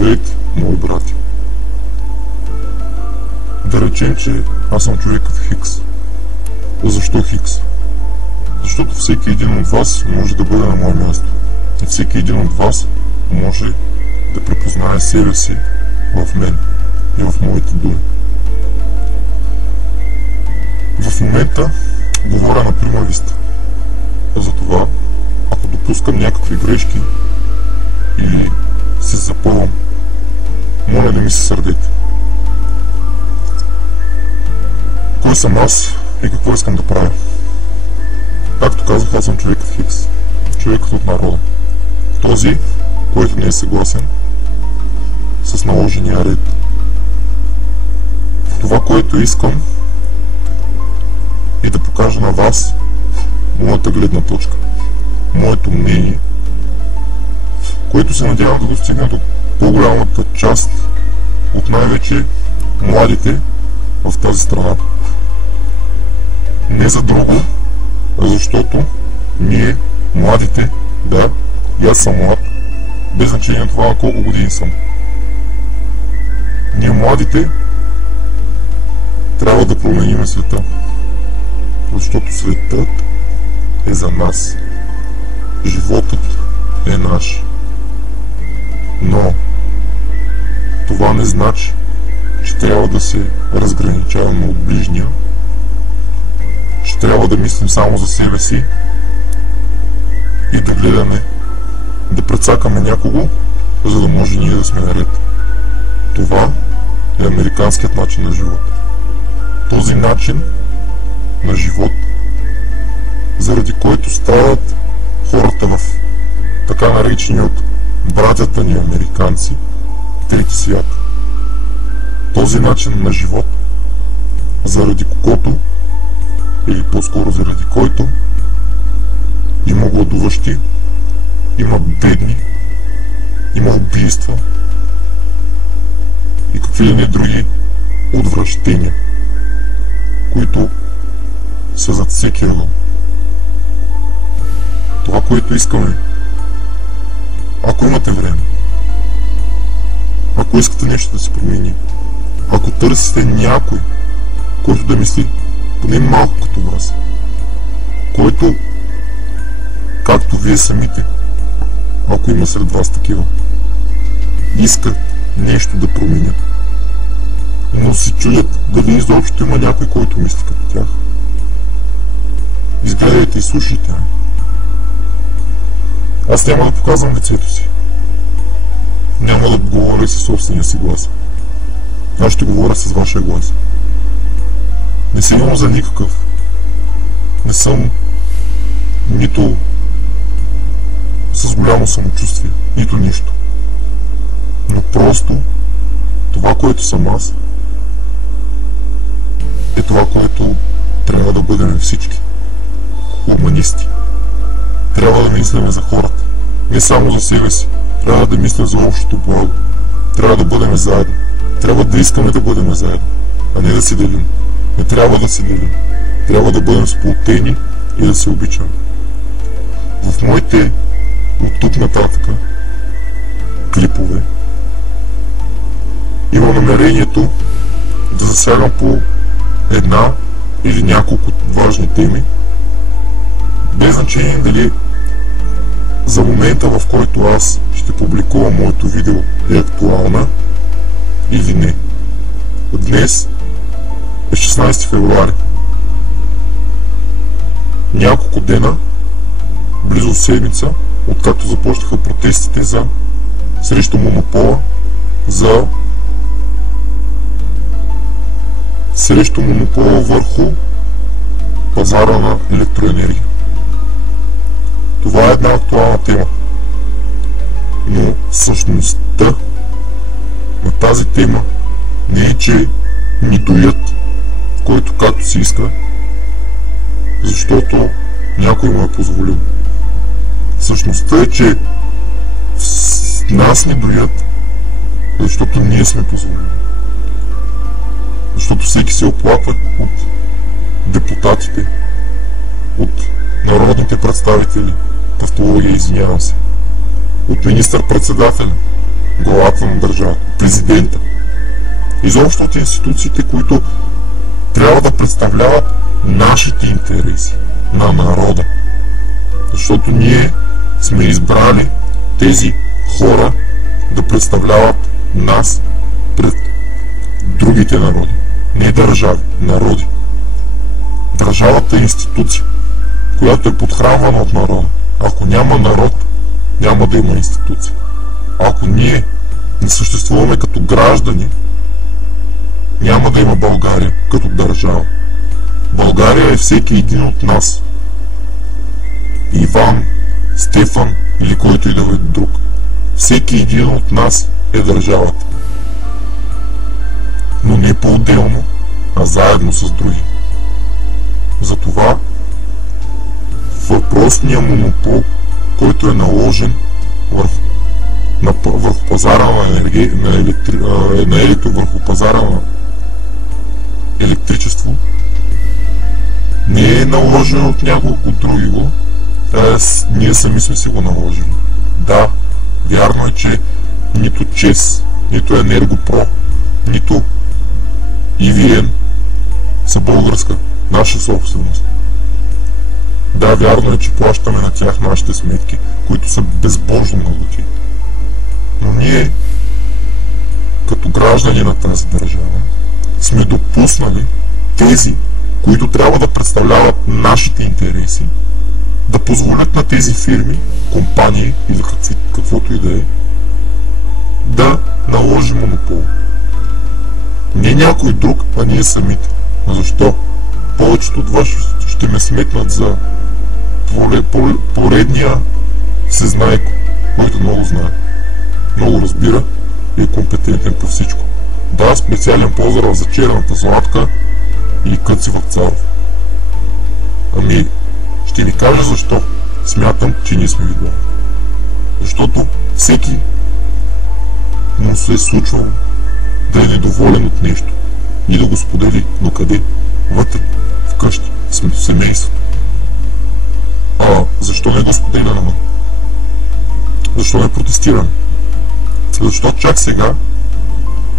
Здравейте, мои брати. Да речем, че аз съм човекът Хикс. Защо Хикс? Защото всеки един от вас може да бъде на мое място. И всеки един от вас може да препознае себе си в мен и в моите думи. В момента говоря на примависта. Затова, ако допускам някакви грешки или се запълвам, моля да ми се сърдете. Кой съм аз и какво искам да правя? Както казах, аз съм човекът Хикс. Човекът от народа. Този, който не е съгласен с наложения ред. Това, което искам, е да покажа на вас моята гледна точка, моето мнение, което се надявам да достигне до по-голямата част от най-вече младите в тази страна. Не за друго, а защото ние, младите, да, и аз съм млад, без значение на това на колко години съм. Ние, младите, трябва да променим света, защото светът е за нас. Животът е наш. Но това не значи, че трябва да се разграничаваме от ближния, че трябва да мислим само за себе си и да гледаме, да прецакаме някого, за да може ние да сме наред. Това е американският начин на живот. Този начин на живот, заради който стават хората в така наречени от братята ни американци трети свят. Този начин на живот, заради когото, или по-скоро заради който, има гладуващи, има бедни, има убийства и какви ли не други отвращения, които са зад всеки ъгъл. Това, което искаме, ако имате време, ако искате нещо да се промени, ако търсите някой, който да мисли поне малко като вас, който, както вие самите, ако има сред вас такива, искат нещо да променят, но се чудят дали изобщо има някой, който мисли като тях. Изгледайте и слушайте. Аз няма да показвам лицето си. Няма да говоря и със собствения си глас. Аз ще говоря с вашия глас. Не се имам за никакъв. Не съм нито с голямо самочувствие, нито нищо. Но просто това, което съм аз, е това, което трябва да бъдем всички. Хуманисти. Трябва да мислим за хората. Не само за себе си. Трябва да мислим за общото благо. Трябва да бъдем заедно. Трябва да искаме да бъдем заедно, а не да се делим. Не трябва да се делим. Трябва да бъдем сплотени и да се обичаме. В моите от тук нататък клипове имам намерението да засягам по една или няколко важни теми, без значение дали за момента, в който аз ще публикувам моето видео, е актуална или не. Днес е 16 февруари. Няколко дена, близо седмица, откакто започнаха протестите срещу монопола, срещу монопола върху пазара на електроенергия. Това е една актуална тема. Но същността на тази тема не е, че ни доят, който както си иска, защото някой му е позволил. Същността е, че нас ни доят, защото ние сме позволили. Защото всеки се оплаква от депутатите, от народните представители, тавтология, извинявам се, от министър-председателя, главата на държавата, президента. Изобщо от институциите, които трябва да представляват нашите интереси на народа. Защото ние сме избрали тези хора да представляват нас пред другите народи. Не държави, народи. Държавата е институция, която е подхранвана от народа. Ако няма народ, няма да има институция. Ако ние не съществуваме като граждани, няма да има България като държава. България е всеки един от нас. Иван, Стефан или който и да е друг. Всеки един от нас е държавата. Но не по-отделно, а заедно с други. Затова въпросният монопол, който е наложен върху пазара върху пазара на електричество, не е наложен от няколко други, ние сами сме си го наложили. Да, вярно е, че нито ЧЕЗ, нито Енергопро, нито EVN са българска, наша собственост. Да, вярно е, че плащаме на тях нашите сметки, които са безбожно надути. Но ние, като граждани на тази държава, сме допуснали тези, които трябва да представляват нашите интереси, да позволят на тези фирми, компании или каквото и да е, да наложи монопол. Не някой друг, а ние самите. Защо? Повечето от вас ще ме сметнат за поредния всезнайко, който много знае, много разбира и е компетентен по всичко. Да, специален поздрав за черната Златка и Къци Вакцаров. Ами, ще ви кажа защо смятам, че ние сме виновни. Защото всеки му се е случвало да е недоволен от нещо и да го сподели. Но къде? Вътре, вкъщи, с семейството. Защо не го споделя навън? Защо не протестираме? Защо чак сега,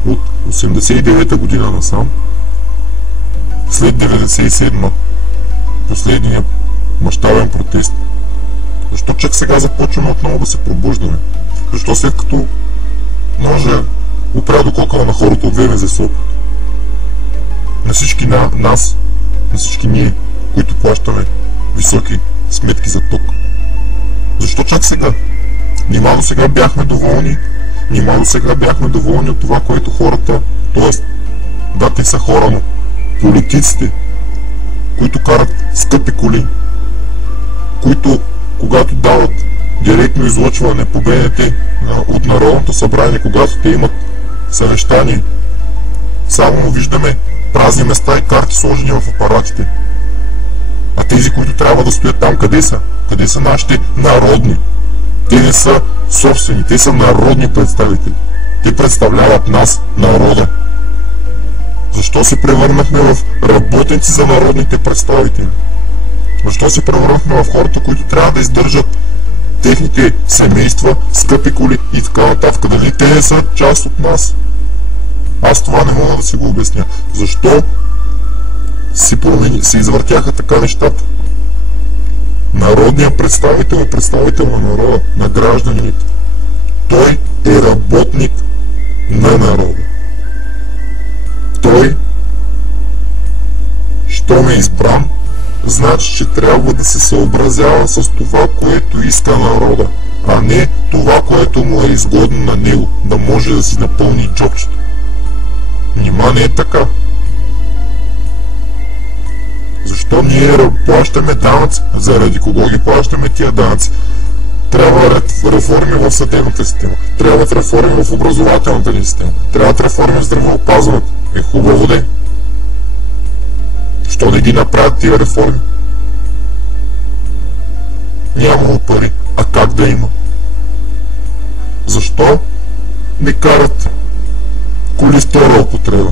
от 89-та година насам, след 97-та, последния мащабен протест, защо чак сега започваме отново да се пробуждаме? Защо след като може оправя до кокала на хората от ВМЗ Сопот, на всички нас, на всички ние, които плащаме високи сметки за ток? Защо чак сега? Нима до сега бяхме доволни? Нима до сега бяхме доволни от това, което хората, т.е. да, те са хора, но политиците, които карат скъпи коли, които когато дават директно излъчване по БНТ от Народното събрание, когато те имат съвещание, само виждаме празни места и карти сложени в апаратите. А тези, които трябва да стоят там, къде са? Къде са нашите народни? Те не са собствени, те са народни представители. Те представляват нас, народа. Защо се превърнахме в работници за народните представители? Защо се превърнахме в хората, които трябва да издържат техните семейства, скъпи коли и така нататък? Дали те не са част от нас? Аз това не мога да си го обясня. Защо се извъртяха така нещата? Народният представител е представител на народа, на гражданите. Той е работник на народа. Той, щом е избран, значи, че трябва да се съобразява с това, което иска народа, а не това, което му е изгодно на него, да може да си напълни джобчето. Нима не е така. Защо ние плащаме данъци? Заради кого ги плащаме тия данъци? Трябва реформи в съдебната система, трябват реформи в образователната ни система, трябват реформи в здравеопазването. Е хубаво де. Що не ги направят тия реформи? Нямало пари, а как да има? Защо не карат коли втора употреба?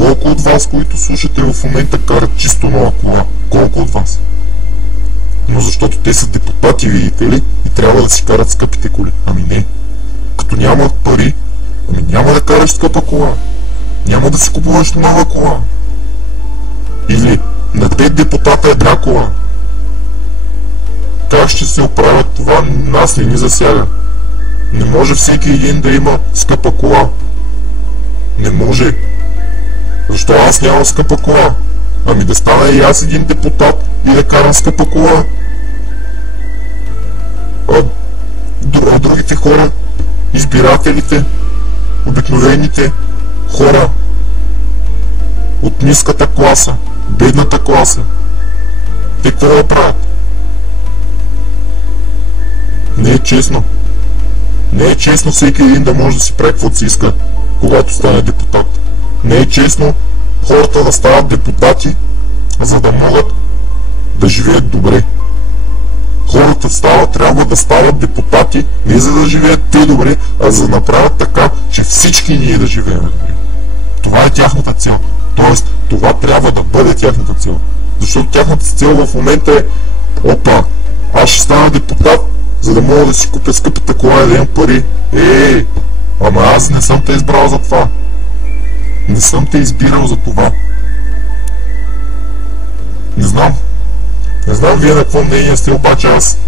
Колко от вас, които слушате в момента, карат чисто нова кола? Колко от вас? Но защото те са депутати, видите ли, и трябва да си карат скъпите коли. Ами не. Като няма няма да си купуваш нова кола. Или на 5 депутата една кола. Как ще се оправят това, нас не ни засяга. Не може всеки един да има скъпа кола. Не може. Защо аз нямам скъпа кола? Ами да стана и аз един депутат и да карам скъпа кола. А другите хора, избирателите, обикновените хора от ниската класа, бедната класа, те какво да правят? Не е честно. Не е честно всеки един да може да си прави каквото си иска, когато стане депутат. Не е честно хората да стават депутати, за да могат да живеят добре. Хората трябва да стават депутати не за да живеят те добре, а за да направят така, че всички ние да живеем добре. Това е тяхната цел. Тоест, това трябва да бъде тяхната цел. Защото тяхната цел в момента е: опа, аз ще стана депутат, за да мога да си купя скъпата кола и да имам пари. Ама аз не съм те избрал за това. Не съм те избирал за това. Не знам вие на какво мнение сте, обаче аз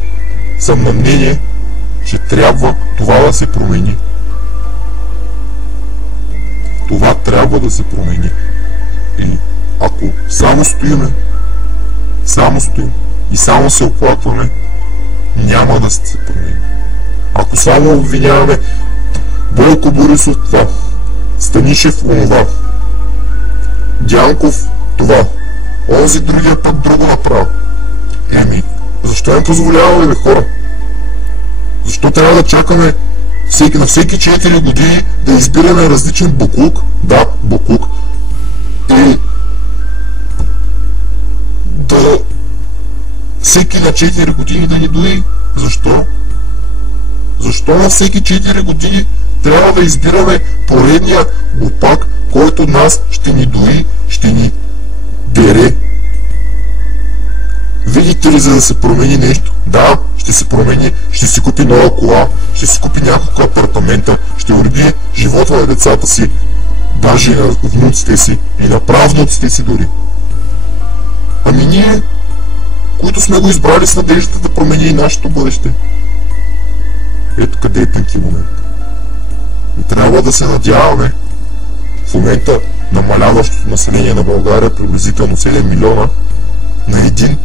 съм на мнение, че трябва това да се промени. Това трябва да се промени. И ако само стоим и само се оплакваме, няма да се промени. Ако само обвиняваме Бойко Борисов това, Станишев онова, Дянков това, онзи другия път друго направо. Защо им позволяваме, бе, хора? Защо трябва да чакаме на всеки 4 години да избираме различен боклук? Да, боклук. И да всеки на 4 години да ни дои. Защо? Защо на всеки 4 години трябва да избираме поредния глупак, който нас ще ни дои, ще ни дере? Видите ли, за да се промени нещо? Да, ще се промени, ще си купи нова кола, ще си купи няколко апартамента, ще уреди живота на децата си, даже и на внуците си, и на правнуците си дори. Ами ние, които сме го избрали с надеждата да промени и нашето бъдеще. Ето къде е тънки момент. И трябва да се надяваме в момента намаляващото население на България, приблизително 7 милиона, на един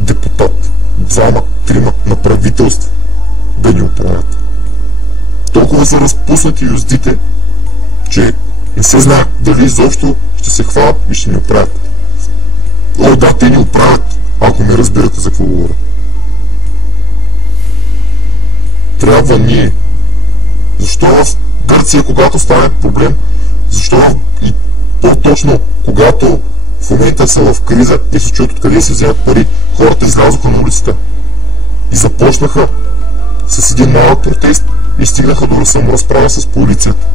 депутат, 2-3 на правителство да ни оправят. Толкова са разпуснати юздите, че не се знае дали изобщо ще се хвалят и ще ни оправят. Да, те ни оправят, ако ме разбирате за какво говоря. Трябва ние. Защо в Гърция, когато стане проблем, защо и по-точно, когато в момента са в криза и се чуят откъде се вземат пари, хората излязоха на улицата и започнаха с един малък протест и стигнаха до саморазправа с полицията.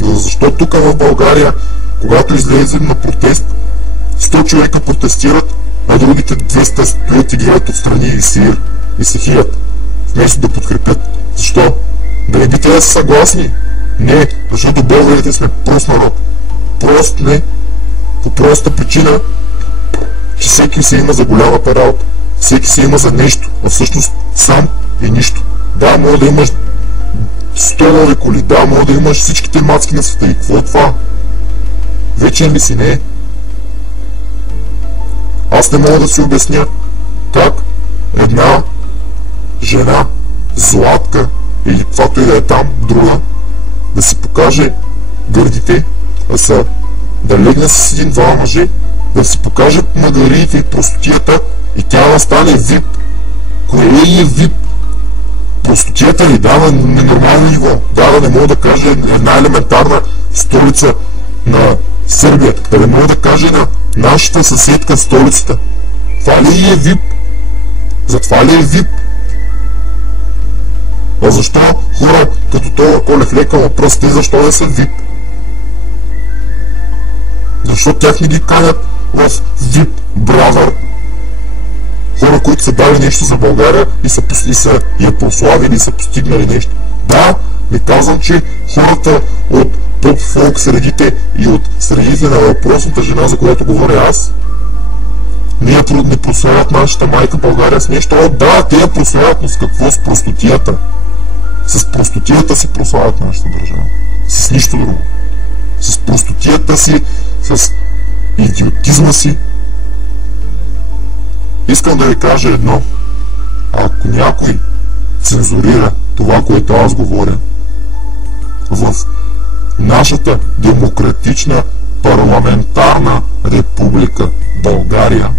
Защо тук в България, когато излезем на протест, 100 човека протестират, а другите 200 стоят и гледат отстрани и се хилят, вместо да подкрепят? Защо? Да не би те да са съгласни? Не, защото българите сме прост народ. Прост не, по проста причина, че всеки се има за голямата работа. Всеки се има за нещо, а всъщност сам е нищо. Да, може да имаш 100 нови коли, да, може да имаш всичките мацки на света. И какво е това? Вечен ли си? Не е. Аз не мога да си обясня как една жена, Златка или каквато и да е там, друга, да си покаже гърдите, да легне с един-два мъже, да си покаже магариите и простотията и тя да стане вип. Кое е вип? Простотията ли? Да, на ненормално ниво. Да, не мога да кажа една елементарна столица на Сърбия, да не мога да кажа на нашата съседка столицата. Това ли е вип? Затова ли е вип? А защо хора като това Колев лека на пръсти, защо не са вип? Защо тях не ги канят в VIP Brother? Хора, които са дали нещо за България и я прославили и са постигнали нещо. Да, не казвам, че хората от поп-фолк средите и от средите на въпросната жена, за която говоря аз, не прославят нашата майка България с нещо. Да, те я прославят, но с какво? С простотията. С простотията си прославят нашата държава. С нищо друго. С простотията си, с идиотизма си. Искам да ви кажа едно. Ако някой цензурира това, което аз говоря, в нашата демократична парламентарна република България,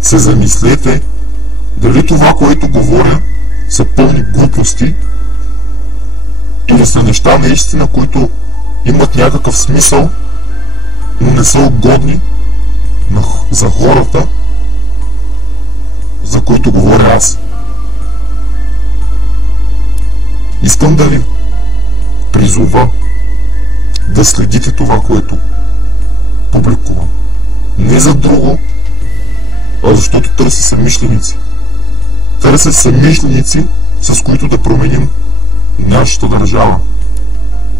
се замислете дали това, което говоря, са пълни глупости или са неща наистина, които имат някакъв смисъл, но не са угодни за хората, за които говоря аз. Искам да ви призова да следите това, което публикувам. Не за друго, а защото търся съмишленици. Търся съмишленици, с които да променим нашата държава.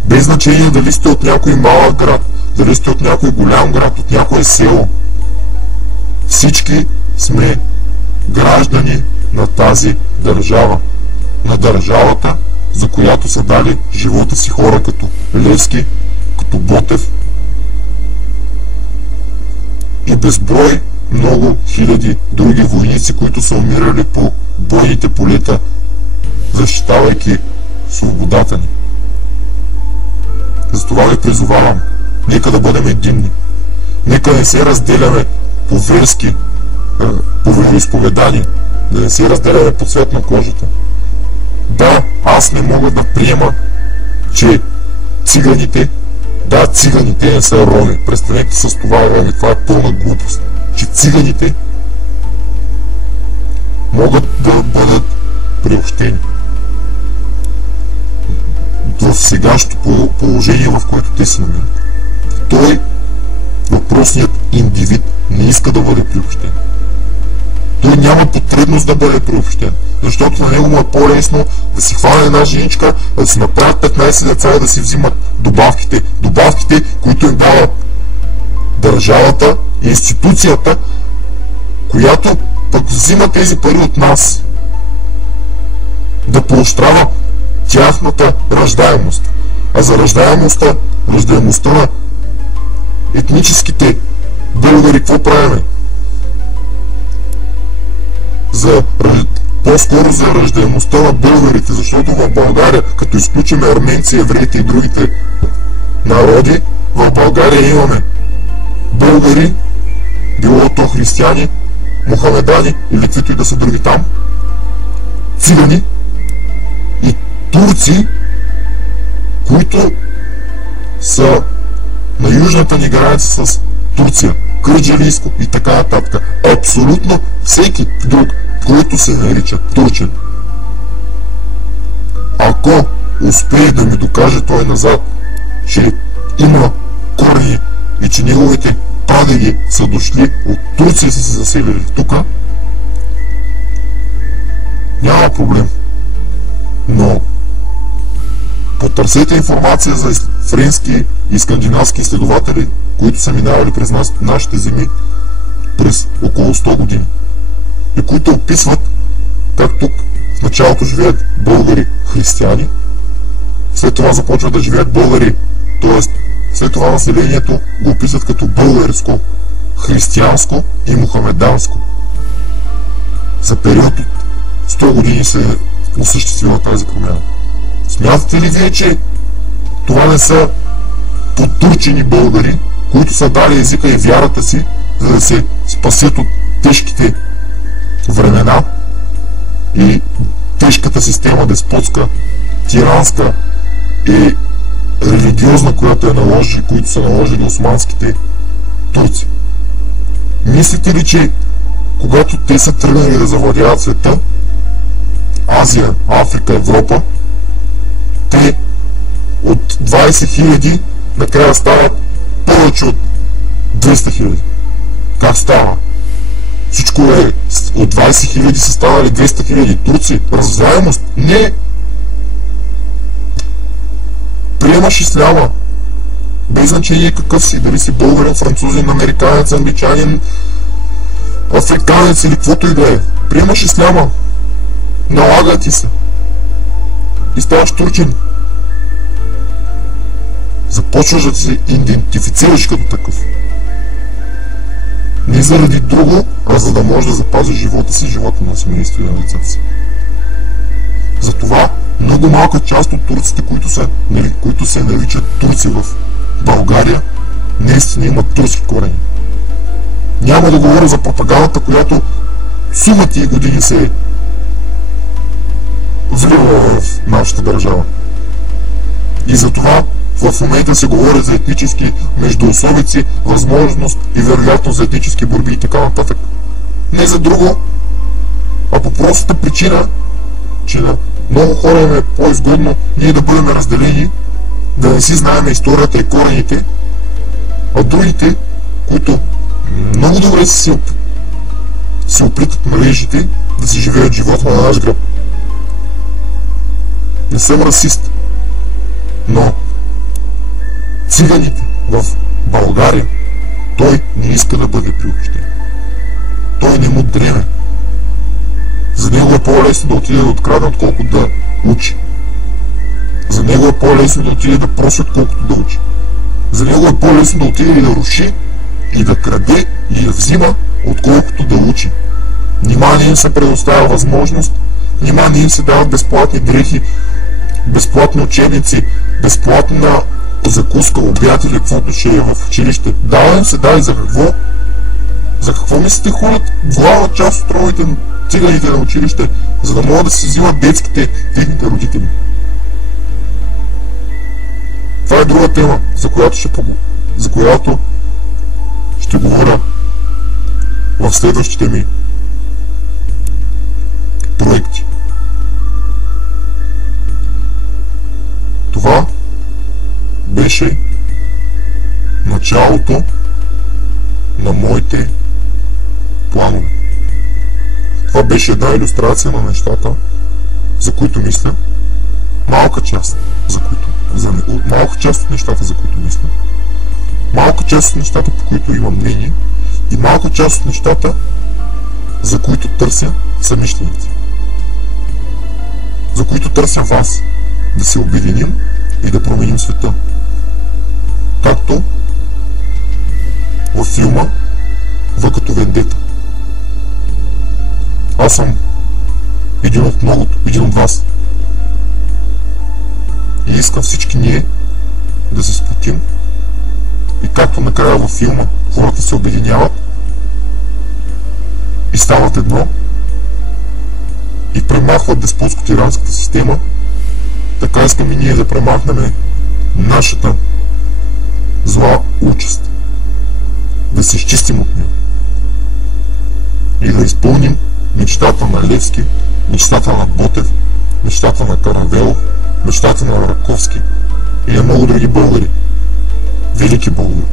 Без значение дали сте от някой малък град, дали сте от някой голям град, от някое село. Всички сме граждани на тази държава. На държавата, за която са дали живота си хора като Левски, като Ботев и безброй много хиляди други войници, които са умирали по бойните полета, защитавайки свободата ни. Затова ви призовавам, нека да бъдем единни. Нека не се разделяме по верски, по вероизповедание, да не се разделяме по цвет на кожата. Да, аз не мога да приема, че циганите не са роми. Престанете с това, роми. Това е пълна глупост. Че циганите могат да бъдат приобщени в сегашното положение, в което те се намират. Въпросният индивид не иска да бъде приобщен. Той няма потребност да бъде приобщен, защото на него му е по-лесно да си хване една женичка, да си направят 15 деца и да си взимат добавките. Добавките, които им дава държавата, институцията, която пък взима тези пари от нас. Да поощрява тяхната раждаемост. А за раждаемостта на етническите българи, какво правиме? По-скоро за раждаемостта на българите, защото в България, като изключим арменци, евреите и другите народи, в България имаме българи, било то християни, мухамедани или каквито и да са други там, цигани и турци, които са на южната ни граница с Турция, Кърджалийско и така нататък. Абсолютно всеки друг, който се нарича турчен. Ако успее да ми докаже той назад, че има корени и че неговите прадеди са дошли от Турция и са се заселили тук, няма проблем. Но потърсете информация за френски и скандинавски изследователи, които са минавали през нашите земи през около 100 години и които описват как тук в началото живеят българи християни, след това започват да живеят българи, т.е. след това населението го описват като българско, християнско и мухамеданско. За период от 100 години се е осъществила тази промяна. Смятате ли вие, че това не са потурчени българи, които са дали езика и вярата си, за да се спасят от тежките времена и тежката система, деспотска, тиранска и религиозна, които са наложили османските турци? Мислите ли, че когато те са тръгнали да завладяват света, Азия, Африка, Европа, те от 20 000 накрая стават повече от 200 000? Как става? Всичко е от 20 000 са станали 200 000 турци. Разлияемост? Не. приемаш исляма, без значение какъв си, дали си българин, французин, американец, англичанин, африканец или каквото и да е. Приемаш исляма, налага ти се и ставаш турчин. Започваш да се идентифицираш като такъв. Не заради друго, а за да можеш да запазиш живота си, живота на семейството и на децата си. Затова много малка част от турците, които се наричат турци в България, наистина имат турски корени. Няма да говоря за пропагандата, която сумати години се е влила в нашата държава. И затова в момента се говори за етнически междуособици, възможност и вероятност за етнически борби и така нататък. Не за друго, а по простата причина, че на много хора им е по-изгодно ние да бъдем разделени, да не си знаем историята и корените, а другите, които много добре се оплитат мрежите, да си живеят живота на наш гръб. Не съм расист, но циганите в България, той не иска да бъде приобщен. Той не му дреме. За него е по-лесно да отиде да открадне, отколкото да учи. За него е по-лесно да отиде да проси, отколкото да учи. За него е по-лесно да отиде и да руши, и да краде, и да взима, отколкото да учи. Нима не им се предоставя възможност, нима не им се дават безплатни дрехи, безплатни учебници, безплатна закуска, обяд или каквото ще е в училище. Дава им се, да, и за какво? За какво мислите ходят главна част от ровите циганите на училище, за да могат да си взимат детските техните родители? Това е друга тема, за която ще говоря в следващите ми проекти. Това беше началото на моите планове. Това беше една илюстрация на нещата, за които мисля. Малка част от нещата, за които мисля. Малка част от нещата, по които имам мнение. И малка част от нещата, за които търся съмишленици. За които търся вас. Да се обединим и да променим света. Както във филма В като Вендета. Аз съм един от многото, един от вас. И искам всички ние да се сплотим. И както накрая във филма хората се обединяват и стават едно и премахват деспотско-тиранската система, така искаме ние да премахнем нашата зла участ. Да се изчистим от нея. И да изпълним мечтата на Левски, мечтата на Ботев, мечтата на Каравелов, мечтата на Раковски и на много други българи. Велики българи.